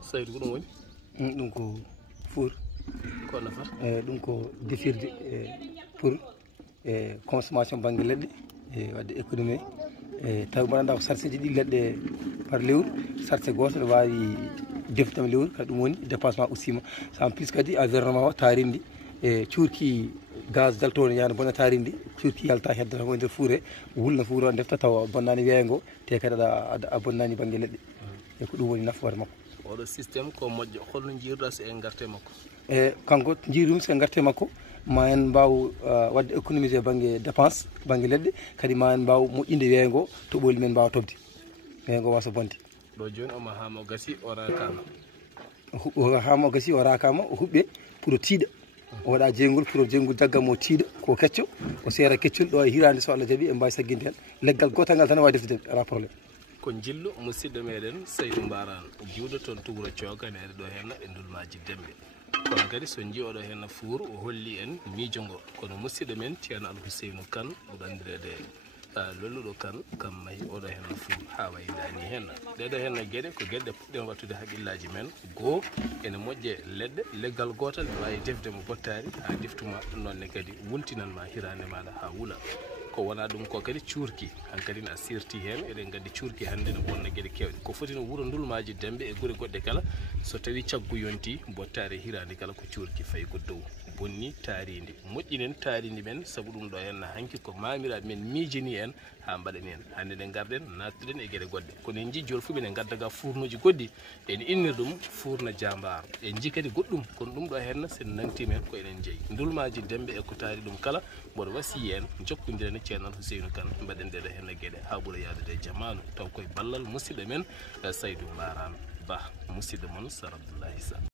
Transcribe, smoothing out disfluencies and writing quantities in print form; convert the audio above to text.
saydu ko ɗum woni ɗum ko fuur ko nafa ɗum ko defirde pour consommation banggue leɗɗe wadde économie tawi mbaɗa ko sarse ɗiɗi leɗɗe par lewru sarse goto ne wawi deftama lewru kadi ɗum woni dépassement aussi en plus kadi environnement o taarindi cuurki gaz daltowo ne yaade bonna taarindi cuurki yalta heddata ko e nder fuur he wulna fuur o defta tawa bonnani weeyo ngo te kadi a bonnani banggue leɗɗe e ko ɗum woni nafoore makko oɗo systéme ko moƴƴo holno jiiruɗa so en garte makko kanko jiirum so en garte makko ma en mbaw wadde économisé banggue dépense banggue leɗɗe kadi ma en mbaw moƴƴinde weeyo ngo toɓoli men mbawa tobde weeyo ngo wasa bonde ɗo joni omo hama gasi o rakama hama o gasi o rakama o huɓɓe pour o tiiɗa o waɗa jeygol pour jeygol jaggam o tiiɗa ko kecco o seera keccol ɗo e hirande so Allah jaaɓi en mbawi sagginde hen leggal gotal ngal tan wawi deftude ala probléme ko jillu musidɗo meɗen Saydou Mbarane jiwɗo toon Touro Thioganere ɗo henna e Ndulumaaji Dembe kono kadi so jii oɗo henna Fuur o holli en miijo ngo kono musidɗo men Ceerno Alhousseynou Kane ɓuuri andirede lolluɗo Kane kam mahi oɗo henna Fuur ha waydani henna ɗeɗo henna gueɗe ko gueɗe puɗɗen wattude haqqillaji men goho ene moƴƴe leɗɗe leggal gotal ne wawi defdemo bottari ha deftuma nonne kadi wultinanma hirande maɗa ha wuula ko wona ɗum ko kadi cuurki hankkadi ne a sirti hen eɗen gandi cuurki hande ne wonna gueɗe kewɗe ko foti no wuuro Ndulumaaji Dembe e guure goɗɗe kala so tawi caggu yonti bottari hirande kala ko cuurki fayi ko dow bonni taaridi moƴƴinen taaridi men saabu ɗum ɗo henna hanki ko mamiraɓe men miijini en ha mbaɗen hen hande nde garɗen nattuɗen e gueɗe goɗɗe kono en jii joni fuu minen gaddaga fournuji goɗɗi en innir ɗum fourna jambar en jii kadi goɗɗum kono ɗum ɗo henna sen nangtima hen ko enen jeeyi Ndulumaaji Dembe e ko taari ɗum kala mboɗo wasiyi en jokkodiren e Ceerno Alhousseynou Kane mbaɗen ɗeɗo henna gueɗe ha ɓuura yadude jamanu taw koye ballal musidɗo men Saydou Mbarane Ba musidɗo moon Sar Abdoullahi Sa